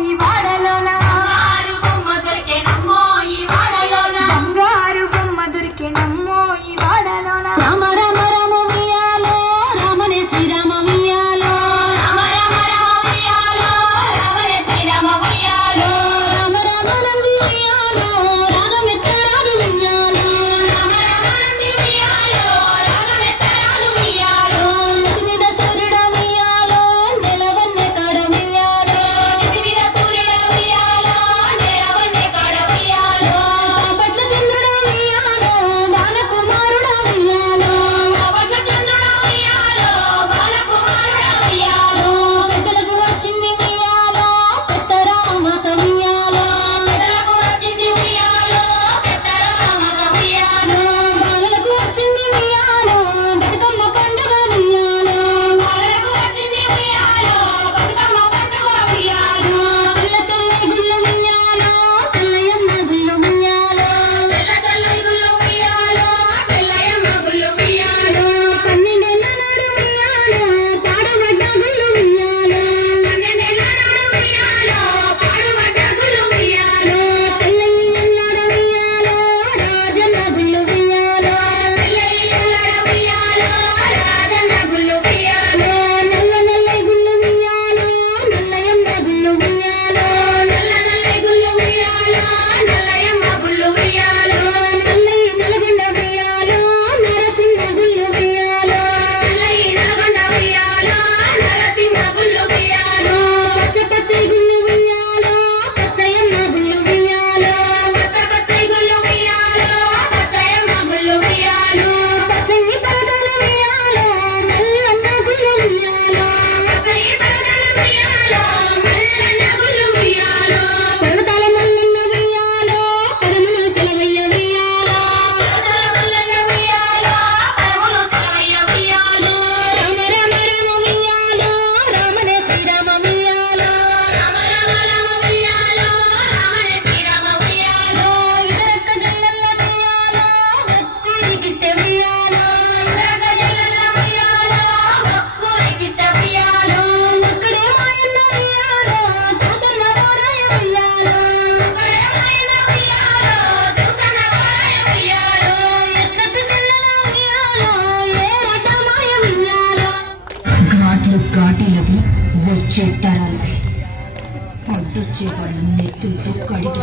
ఈ వాడలోన బంగారు బొమ్మ దొరికెనమ్మో ఈ వాడలోన బంగారు బొమ్మ దొరికెనమ్మో ఈ వాడలోన రామ రామ రామ ఉయ్యాలో రామనే శ్రీరామ ఉయ్యాలో రామ రామ రామ ఉయ్యాలో రామనే శ్రీరామ ఉయ్యాలో రామ రామ నంది ఉయ్యాలో రాగమెత్తరాలు ఉయ్యాలో రామ రామ నంది ఉయ్యాలో రాగమెత్తరాలు ఉయ్యాలో నిధి మీద సూర్యుడ ఉయ్యాలో నెలవన్నె కాడ ఉయ్యాలో నిధి మీద సూర్యుడ ఉయ్యాలో నెలవన్నె కాడ ఉయ్యాలో పట్ల చంద్రుడ ఉయ్యాలో బాలకుమారుడ ఉయ్యాలో పట్ల చంద్రుడ ఉయ్యాలో బాలకుమారుడ ఉయ్యాలో పెద్దలకు వచ్చింది ఉయ్యాలో పెద్దరామస ఉయ్యాలో పెద్దలకు వచ్చింది ఉయ్యాలో పెద్దరామస ఉయ్యాలో బాలలకు వచ్చింది ఉయ్యాలో బతుకమ్మ పండుగ ఉయ్యాలో బాలలకు వచ్చింది ఉయ్యాలో బతుకమ్మ పండుగ ఉయ్యాలో తెల్ల తెల్ల గుళ్ళు ఉయ్యాలో తెల్లయమ్మ గుళ్ళు ఉయ్యాలో తెల్ల తెల్ల గుళ్ళు ఉయ్యాలో తెల్లయమ్మ గుళ్ళు ఉయ్యాలో 12 ఏళ్ల నాడు ఉయ్యాలో పాడబడ్డ గుళ్ళు ఉయ్యాలో 12 ఏళ్ల నాడు ఉయ్యాలో పాడబడ్డ గుళ్ళు ఉయ్యాలో తెల్లయ్యన్నాడు ఉయ్యాలో రాజన్న గుళ్ళు ఉయ్యాలో తెల్లయ్యన్నాడు ఉయ్యాలో రాజన్న గుళ్ళు ఉయ్యాలో నల్ల నల్ల గుళ్ళు ఉయ్యాలో నల్లయమ్మ గుళ్ళు ఉయ్యాలో నల్ల నల్ల గుళ్ళు ఉయ్యాలో నల్లయమ్మ గుళ్ళు ఉయ్యాలో నల్లయ్య నల్గొండ ఉయ్యాలో నరసింహ గుళ్ళు ఉయ్యాలో నల్లయ్య నల్గొండ ఉయ్యాలో నరసింహ గుళ్ళు ఉయ్యాలో పచ్చ పచ్చ గుళ్ళు ఉయ్యాలో పచ్చయమ్మ గుళ్ళు ఉయ్యాలో పచ్చ పచ్చ గుళ్ళు ఉయ్యాలో పచ్చయమ్మ గుళ్ళు ఉయ్యాలో పచ్చయి పరదల ఉయ్యాలో మల్లన్న గుళ్ళు ఉయ్యాలో పచ్చయి పరదల ఉయ్యాలో మల్లన్న గుళ్ళు ఉయ్యాలో పరదల మల్లన్న ఉయ్యాలో పరములు సెలవయ్య ఉయ్యాలో పరదల మల్లన్న ఉయ్యాలో పరములు సెలవయ్య ఉయ్యాలో రామ రామ రామ ఉయ్యాలో రామనే శ్రీరామ ఉయ్యాలో రామ రామ రామ ఉయ్యాలో రామనే శ్రీరామ ఉయ్యాలో ఇదరక్క జల్లల్ల ఉయ్యాలో ఒక్కూరికిస్తే ఉయ్యాలో ఇదరక్క జల్లల్ల ఉయ్యాలో ఒక్కూరికిస్తే ఉయ్యాలో ఒక్కడే మాయన్న ఉయ్యాలో చూసన్న వారాయ ఉయ్యాలో ఒక్కడే మాయన్న ఉయ్యాలో చూసన్న వారాయ ఉయ్యాలో ఎక్కటి జల్లల ఉయ్యాలో ఏరట మాయ ఉయ్యాలో ఘాట్లు ఘాటీలకు వచ్చే తరాలకి అడ్డొచ్చే వాళ్ళ నెత్తులతో కడిగి